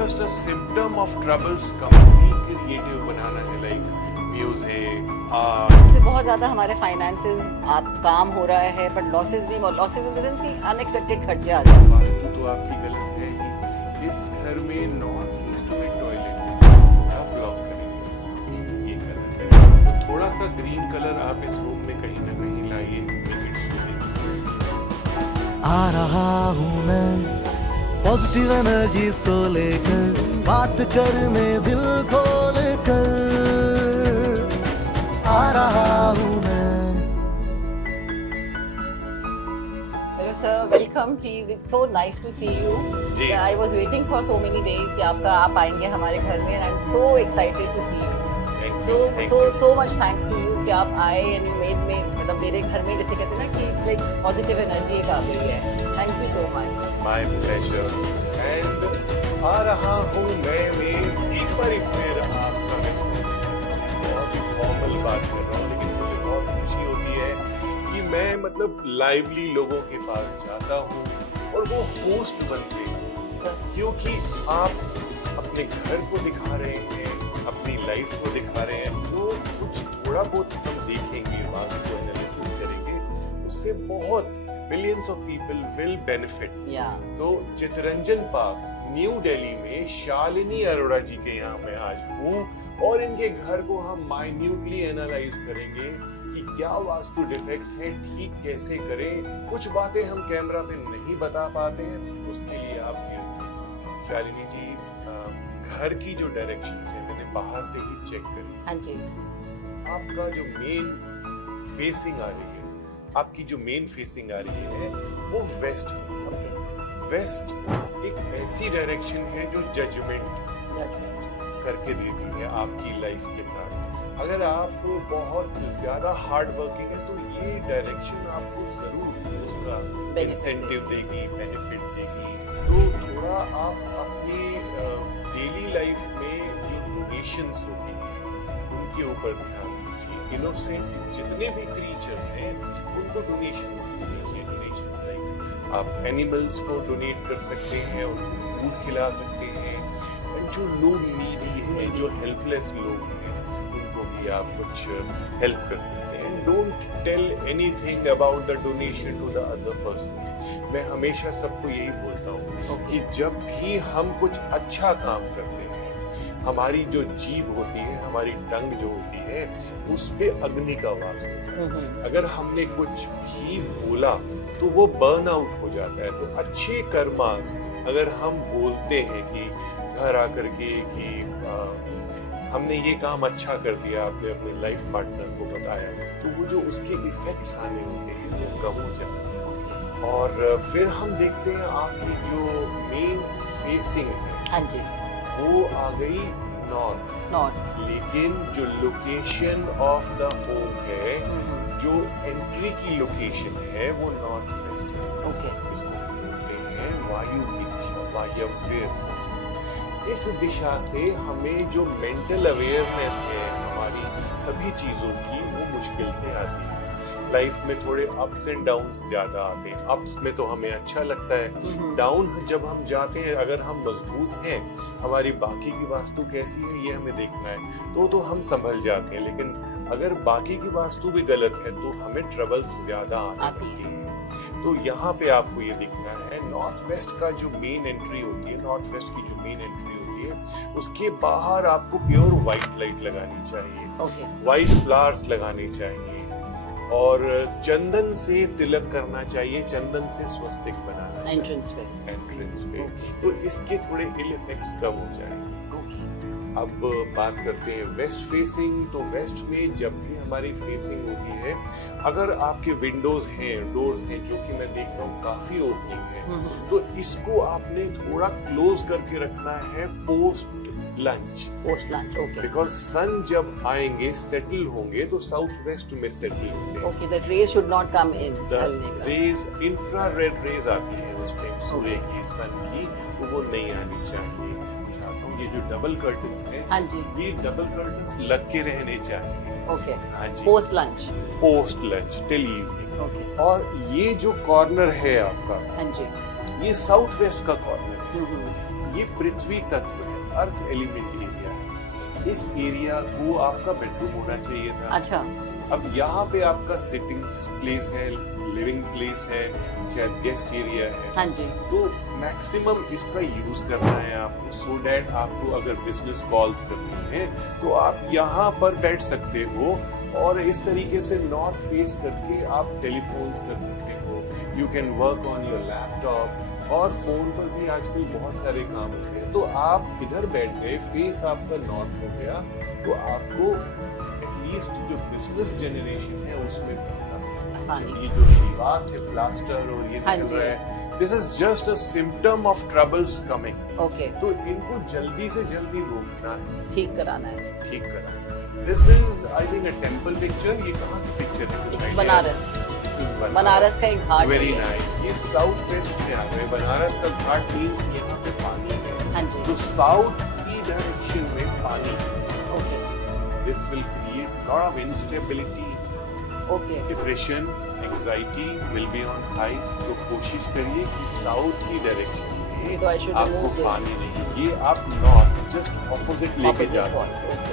just a symptom of troubles completely creative बनाना है, like music, art. बहुत ज़्यादा हमारे फाइनेंसेस काम हो रहा है, बट लॉसेस भी, लॉसेस इन द सेंस कि अनएक्सपेक्टेड खर्चे आ जाते हैं। वास्तु तो आपकी गलत है ही। इस घर में नॉर्थ ईस्ट में टॉयलेट आप ब्लॉक करेंगे, ये गलत है। तो थोड़ा सा ग्रीन कलर आप इस रूम में कहीं ना कहीं लाइए, make it soothing। आ रहा हूँ मैं पॉजिटिव एनर्जीज को लेकर, बात करने दिल खोल कर आ रहा हूँ मैं। Hello sir, welcome please. It's so nice to see you. Ji. I was waiting for so many days कि आप आएंगे हमारे घर में, and I'm so excited to see you. So much thanks to you कि आप आए and you made me, मतलब मेरे घर में जैसे कहते हैं ना कि it's like positive energy एक आ गई है। Thank you so much. My pleasure. And आ रहा हूँ मैं एक बार फिर आपका बहुत ही फॉर्मल बात कर रहा हूँ, लेकिन मुझे बहुत खुशी होती है कि मैं मतलब लाइवली लोगों के पास जाता हूँ और वो होस्ट बनते हैं, क्योंकि आप अपने घर को दिखा रहे हैं, अपनी लाइफ को दिखा रहे हैं। तो कुछ थोड़ा बहुत हम देखेंगे, वास्तु एनालिसिस करेंगे, उससे बहुत millions of people will benefit. तो चितरंजन पार्क न्यू दिल्ली में शालिनी अरोड़ा जी के यहाँ मैं आज हूँ और इनके घर को हम माइन्यूटली एनालाइज करेंगे कि क्या वास्तु डिफेक्ट्स हैं, ठीक कैसे करें। कुछ बातें हम कैमरा पे नहीं बता पाते हैं, उसके लिए आप शालिनी जी घर की जो डायरेक्शन है मैंने बाहर से ही चेक करी। हाँ जी। आपका जो मेन फेसिंग आ रही है, आपकी जो मेन फेसिंग आ रही है वो वेस्ट है। वेस्ट एक ऐसी डायरेक्शन है जो जजमेंट करके देती है आपकी लाइफ के साथ। अगर आप बहुत ज्यादा हार्ड वर्किंग है तो ये डायरेक्शन आपको जरूर उसका इंसेंटिव देगी, बेनिफिट देगी। तो थोड़ा आप अपनी डेली लाइफ में जो डोनेशंस होती हैं उनके ऊपर ध्यान दीजिए। इनोसेंट जितने भी क्रीचर्स हैं उनको डोनेशंस दीजिए। डोनेशंस लाइक आप एनिमल्स को डोनेट कर सकते हैं, उनको फूड खिला सकते हैं। जो लोग नीडी हैं, जो हेल्पलेस लोग हैं, उनको भी आप कुछ हेल्प कर सकते हैं। Don't tell anything about the donation to the other person. मैं हमेशा सबको यही बोलता हूँ कि जब भी हम कुछ अच्छा काम करते हैं, हमारी जो जीभ होती है, हमारी टंग जो होती है, उस पे अग्नि का वास होता है। अगर हमने कुछ भी बोला तो वो बर्न आउट हो जाता है। तो अच्छे कर्मास अगर हम बोलते हैं कि घर आकर के कि हमने ये काम अच्छा कर दिया, आपने अपने लाइफ पार्टनर को बताया, तो वो जो उसके इफेक्ट्स आने होते हैं वो कम हो जाते हैं। और फिर हम देखते हैं आपकी जो मेन फेसिंग है, हाँ जी, वो आ गई नॉर्थ। लेकिन जो लोकेशन ऑफ द होम है, जो एंट्री की लोकेशन है, वो नॉर्थ वेस्ट है। इसको बोलते हैं वायु की दिशा, वायव्य। इस दिशा से हमें जो मेंटल अवेयरनेस है हमारी सभी चीजों की, वो मुश्किल से आती है। लाइफ में थोड़े अप्स एंड डाउन्स ज्यादा आते हैं। अप्स में तो हमें अच्छा लगता है, डाउन जब हम जाते हैं, अगर हम मजबूत हैं, हमारी बाकी की वास्तु कैसी है ये हमें देखना है, तो हम संभल जाते हैं। लेकिन अगर बाकी की वास्तु भी गलत है तो हमें ट्रबल्स ज्यादा आती है। तो यहाँ पे आपको ये दिखना है, नॉर्थ वेस्ट का जो मेन एंट्री होती है, नॉर्थ वेस्ट की जो मेन एंट्री होती है, उसके बाहर आपको प्योर व्हाइट लाइट लगानी चाहिए, व्हाइट फ्लावर्स लगाने चाहिए और चंदन से तिलक करना चाहिए, चंदन से स्वस्तिक बनाना चाहिए एंट्रेंस पे। तो इसके थोड़े इल इफेक्ट्स कम हो जाएंगे। अब बात करते हैं वेस्ट फेसिंग। तो वेस्ट में जब भी हमारी फेसिंग होती है, अगर आपके विंडोज हैं, डोर्स हैं, जो कि मैं देख रहा हूँ काफी ओपनिंग है, तो इसको आपने थोड़ा क्लोज करके रखना है post lunch. Okay. Because sun जब आएंगे, सेटल होंगे, तो साउथ वेस्ट में सेटल होंगे। Okay, that rays should not come in. Rays, infrared rays आती है उस टाइम सूर्य की, सन की, तो वो नहीं आनी चाहिए। ये जो डबल कर्टन्स हैं, हाँ जी, ये डबल कर्टन्स लग के रहने चाहिए। ओके, हाँ जी, post lunch till evening. Okay. और ये जो कॉर्नर है आपका, हाँ जी, ये साउथ वेस्ट का कॉर्नर है, ये पृथ्वी तत्व है, अर्थ एलिमेंट एरिया है। इस एरिया को आपका बेडरूम होना चाहिए था। अच्छा, अब यहाँ पे आपका सिटिंग प्लेस है, लिविंग प्लेस है, शायद गेस्ट एरिया है। हाँ जी, तो मैक्सिमम इसका यूज करना है आपको, सो डैट आपको अगर बिजनेस कॉल्स करनी है तो आप यहाँ पर बैठ सकते हो और इस तरीके से नॉर्थ फेस करके आप टेलीफोन्स कर सकते हो। You can work on your laptop और फोन पर भी आजकल बहुत सारे काम होते हैं। तो आप इधर बैठ गए, फेस आपका नॉर्थ हो गया, तो आपको एटलीस्ट जो बिजनेस जनरेशन है उसमें आसानी। ये जो दीवार से प्लास्टर और ये हाँ निकल जी। रहा है, this is just a symptom of troubles coming. Okay, तो इनको जल्दी से जल्दी रोकना है, ठीक कराना है। ठीक करना है। This is I think a temple picture. ये कहाँ की पिक्चर है? कुछ idea है? बनारस, This is बनारस का एक घाट वेरी है। नाइस। ये साउथ वेस्ट में आ गए, बनारस का घाट मीन्स यहाँ पे पानी है। हाँ जी, तो साउथ की डायरेक्शन में पानी है। Okay, this will create lot of instability, okay, depression, anxiety will be on high. तो कोशिश करिए कि साउथ की डायरेक्शन तो I should में आपको remove this. पानी नहीं, ये आप नॉर्थ जस्ट ऑपोजिट लेके Opposite जा wall. सकते हो।